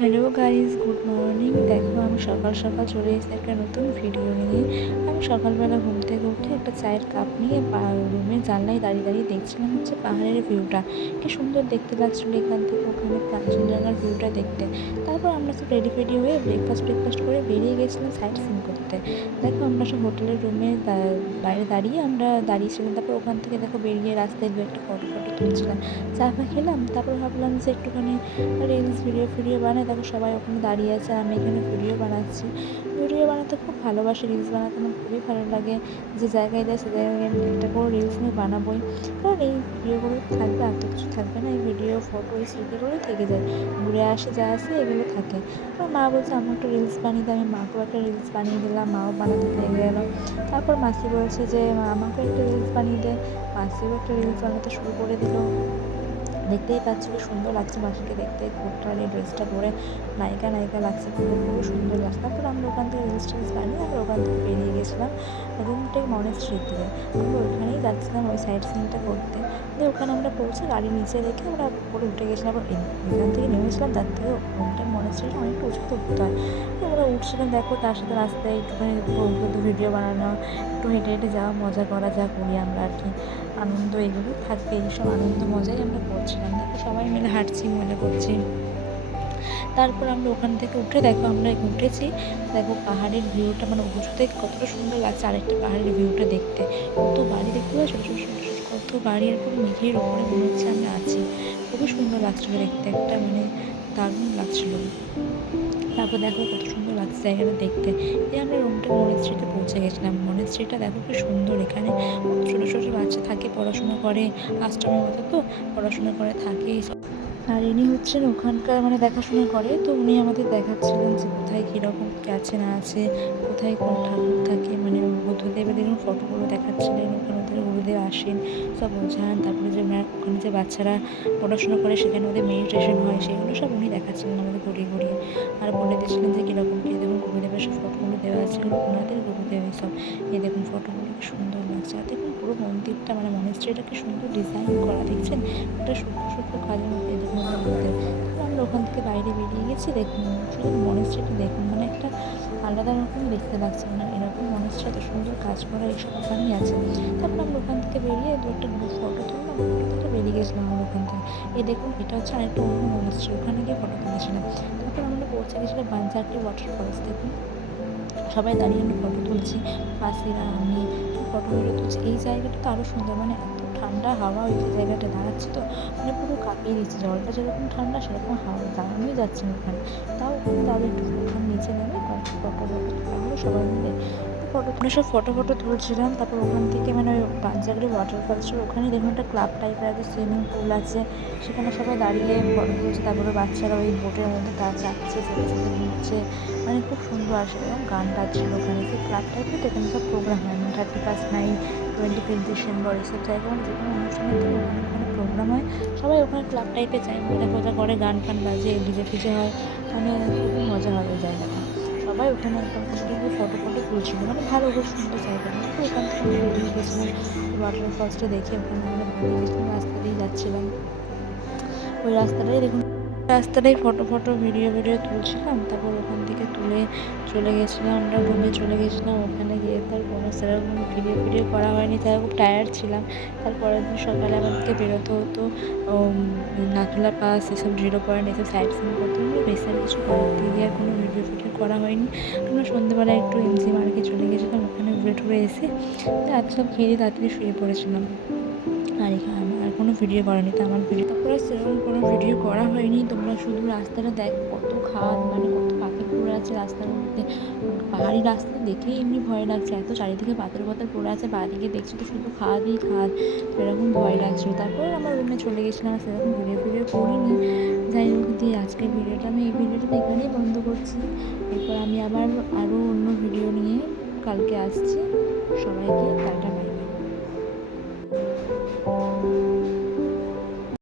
Hello guys, good morning. দেখো আমি সকাল সকাল চলে এসেছি একটা নতুন ভিডিও নিয়ে। আমি সকালবেলা ঘুম থেকে উঠে একটা চায়ের কাপ নিয়ে রুমের জানলায় দাঁড়িয়ে দাঁড়িয়ে দেখছিলাম হচ্ছে পাহাড়ের ভিউটা। কি সুন্দর দেখতে লাগছিলো এখান থেকে ওখানে কাঞ্চনজঙ্ঘার ভিউটা দেখতে। তারপর আমরা সব রেডি ফেডি হয়ে ব্রেকফাস্ট করে বেরিয়ে গেছিলাম সাইট সিন করতে। দেখো আমরা সব হোটেলের রুমে বাইরে দাঁড়িয়ে আমরা দাঁড়িয়েছিলাম। তারপর ওখান থেকে দেখো বেরিয়ে রাস্তায় দু একটা ফটো তুলছিলাম, চা ফা খেলাম। তারপর ভাবলাম যে একটুখানি রিলস ভিডিও বানাই। দেখো সবাই ওখানে দাঁড়িয়ে আছে, আমি এখানে ভিডিও বানাচ্ছি। ভিডিও বানাতে খুব ভালোবাসি, রিলস বানাতে আমার খুবই ভালো লাগে। যে জায়গায় যায় সে জায়গায় আমি একটা করে রিলস আমি বানাবোই, কারণ এই ভিডিওগুলো থাকবে আর তো কিছু থাকবে না। এই ভিডিও ফটো এই স্মৃতিগুলোই থেকে যায়, ঘুরে আসে যা আসে এগুলো থাকে। আমার মা বলছে আমার একটা রিলস বানিয়ে দিই, আমি মাকেও একটা রিলস বানিয়ে দিলাম, মাও বানাতে লেগে গেলো। তারপর মাসি বলছে যে আমাকেও একটা রিলস বানিয়ে দে, মাসিও একটা রিলস বানাতে শুরু করে দিল। দেখতেই পাচ্ছি কি সুন্দর লাগছে মাসিকে দেখতে, কোটটা এই ড্রেসটা পরে নায়িকা লাগছে, খুবই সুন্দর লাগছে। তারপর আমরা ওখান থেকে রিলস টিলস বানিয়ে আমরা ওখান থেকে বেরিয়ে গেছিলাম রুমটাই মনেস্ট্রির দিকে। আমরা ওইখানেই যাচ্ছিলাম ওই সাইড সিনটা করতে। দিয়ে ওখানে আমরা পৌঁছে গাড়ি নিচে রেখে আমরা উপরে উঠে গেছিলাম। আবার এখান থেকে নেমেছিলাম, তার থেকে রুমটার মনেস্ট্রিটা অনেকটা উঁচুতে উঠতে হয়। আমরা উঠছিলাম, দেখো তার সাথে রাস্তায় একটুখানি ভিডিও বানানো, একটু হেঁটে হেঁটে যাওয়া, মজা করা যা করি আমরা আর কি, আনন্দ এগুলো থাকবে, এইসব আনন্দ মজাই আমরা করছিলাম। দেখো সবাই মিলে হাঁটছি, মজা করছি। তারপর আমরা ওখান থেকে উঠে দেখো আমরা উঠেছি, দেখো পাহাড়ের ভিউটা মানে উঁচু থেকে কতটা সুন্দর লাগছে। আরেকটা পাহাড়ের ভিউটা দেখতে, কত বাড়ি দেখতে পাচ্ছ, ছোটো ছোটো ছোটো ছোটো কত বাড়ি, এরকম মেঘের ওপরে মনে হচ্ছে আমরা আছি। খুবই সুন্দর লাগছিলো দেখতে, একটা মানে দারুণ লাগছিলো। তারপর দেখো কত সুন্দর লাগছে জায়গাটা দেখতে। এই আমরা রুমটা মনেস্ট্রিতে পৌঁছে গেছিলাম। মনেস্ট্রিটা দেখো কি সুন্দর, এখানে কত ছোটো ছোটো বাচ্চা থাকে, পড়াশোনা করে, আশ্রমের মতো তো পড়াশোনা করে থাকে। আর ইনি হচ্ছেন ওখানকার মানে দেখাশোনা করে, তো উনি আমাদের দেখাচ্ছিলেন যে কোথায় কীরকম কী আছে না আছে, কোথায় কোন ঠাকুর থাকে, মানে বুদ্ধদেবের এরকম ফটোগুলো দেখাচ্ছিলেন। ওখানে ওদের গুরুদেব আসেন, সব বোঝান। তারপরে যে ওখানে যে বাচ্চারা পড়াশোনা করে সেখানে ওদের মেডিটেশন হয়, সেগুলো সব উনি দেখাচ্ছিলেন আমাদের ঘুরিয়ে। আর বলে দিয়েছিলেন যে কীরকম কী, দেখুন গুরুদেবের সব ফটোগুলো দেওয়া আছে, এগুলো ওনাদের গুরুদেব। এইসব এই দেখুন ফটোগুলো কি সুন্দর লাগছে। আর দেখুন পুরো মন্দিরটা মানে মনেস্ট্রিটা কি সুন্দর ডিজাইন করা, দেখছেন একটা সূক্ষ্ম কাজের মধ্যে দেখুন মধ্যে। তারপর আমরা ওখান থেকে বাইরে বেরিয়ে গেছি। দেখুন শুধু মনেস্ট্রিটা দেখুন, মানে একটা আলাদা রকম দেখতে লাগছে, মানে এরকম মনেস্ট্রি এত সুন্দর কাজ করা এইসব ওখানেই আছে। তারপর আমরা ওখান থেকে বেরিয়ে দু একটা গ্রুপ ফটো তুললাম, ফটো তুলে বেরিয়ে গেছিলাম আমরা ওখান থেকে। এই দেখুন এটা হচ্ছে আরেকটা অন্য মনেস্ট্রি, ওখানে গিয়ে ফটো তুলেছিলাম। তারপর আমরা পৌঁছে গেছিলাম বাঞ্চারটি ওয়াটারফলস। দেখুন সবাই দাঁড়িয়ে আমি ফটো তুলছি, মাসিরা আমি ফটো তুলছি। এই জায়গাটা তো আরও সুন্দর, মানে এত ঠান্ডা হাওয়া, ওই যে জায়গাটা দাঁড়াচ্ছি তো মানে পুরো কাঁপিয়ে দিচ্ছে। জলটা যেরকম ঠান্ডা সেরকম হাওয়া, দাঁড়ানোই যাচ্ছে না ওখানে। তাও ওখানে তাদের একটু ওখানে নিচে নেমে ফটো তোলা হলো সবাই মিলে। আমরা সব ফটো তুলছিলাম। তারপর ওখান থেকে মানে ওই বাঞ্চাগড়ি ওয়াটারফলসের ওখানে দেখুন একটা ক্লাব টাইপের আছে, সুইমিং পুল আছে, সেখানে সবাই দাঁড়িয়ে ফটো তুলছে। তারপরে বাচ্চারা ওই বোটের মধ্যে যাচ্ছে, চেপে ঘুরছে, মানে খুব সুন্দর। আর সেরকম গান বাজছিল ওখানে, সেই ক্লাব টাইপের তো এখানে সব প্রোগ্রাম হয়, মানে 31st নাইট, 25th ডিসেম্বর এসব জায়গায় মানে যে কোনো অনুষ্ঠানের থেকে ওখানে প্রোগ্রাম হয়। সবাই ওখানে ক্লাব টাইপে যায়, মজা করে, গান ফান বাজে, ডিজে ফিজে হয়, মানে খুবই মজা হয় ওই জায়গাটা। সবাই ওখানে একদম গিয়ে ফটো তুলছিল, মানে ভালো খুব সুন্দর জায়গাটা। তো ওখান থেকে আমরা বেরিয়ে গেছিলাম ওয়াটারফলসটা দেখে। ওখানে আমরা বেরিয়ে গেছিলাম, রাস্তা দিয়ে যাচ্ছিলাম, ওই রাস্তাটাই ফটো ভিডিও তুলছিলাম। তারপর ওখান থেকে তুলে চলে গেছিলাম, আমরা রুমে চলে গেছিলাম। ওখানে গিয়ে তার কোনো সেরকম ভিডিও করা হয়নি, তাই খুব টায়ার্ড ছিলাম। তারপরের দিন সকালে আমাদেরকে বেরোতে হতো নাথুলা পাস, এসব 0 পয়েন্ট, এসব সাইট সিন করতে হলে বেশি আর কিছু করার দিকে আর কোনো ভিডিও করা হয়নি। আমরা সন্ধ্যেবেলায় একটু এমজি মার্কে চলে গেছিলাম, ওখানে ঘুরে এসে রাত সব খেয়ে তাড়াতাড়ি শুয়ে পড়েছিলাম। আর এখানে আর কোনো ভিডিও করেনি, তো আমার ভিডিও তারপরে সেরকম কোনো ভিডিও করা হয়নি। তোমরা শুধু রাস্তাটা দেখো, কত খাদ, মানে কত পাখি পড়ে আছে রাস্তার মধ্যে। পাহাড়ি রাস্তা দেখেই এমনি ভয় লাগছে, এত চারিদিকে পাথর পড়ে আছে, বাদিকে দেখছি তো শুধু খাদই খাদ, তো এরকম ভয় লাগছিল। তারপর আমার রুমে চলে গেছিলাম, সেরকম ভিডিও করিনি। যাই হোক, দিয়ে আজকের ভিডিওটা আমি এই ভিডিওটা এখানেই বন্ধ করছি। এরপর আমি আবার আরও অন্য ভিডিও নিয়ে কালকে আসছি। সবাইকে টাটা, বাই বাই।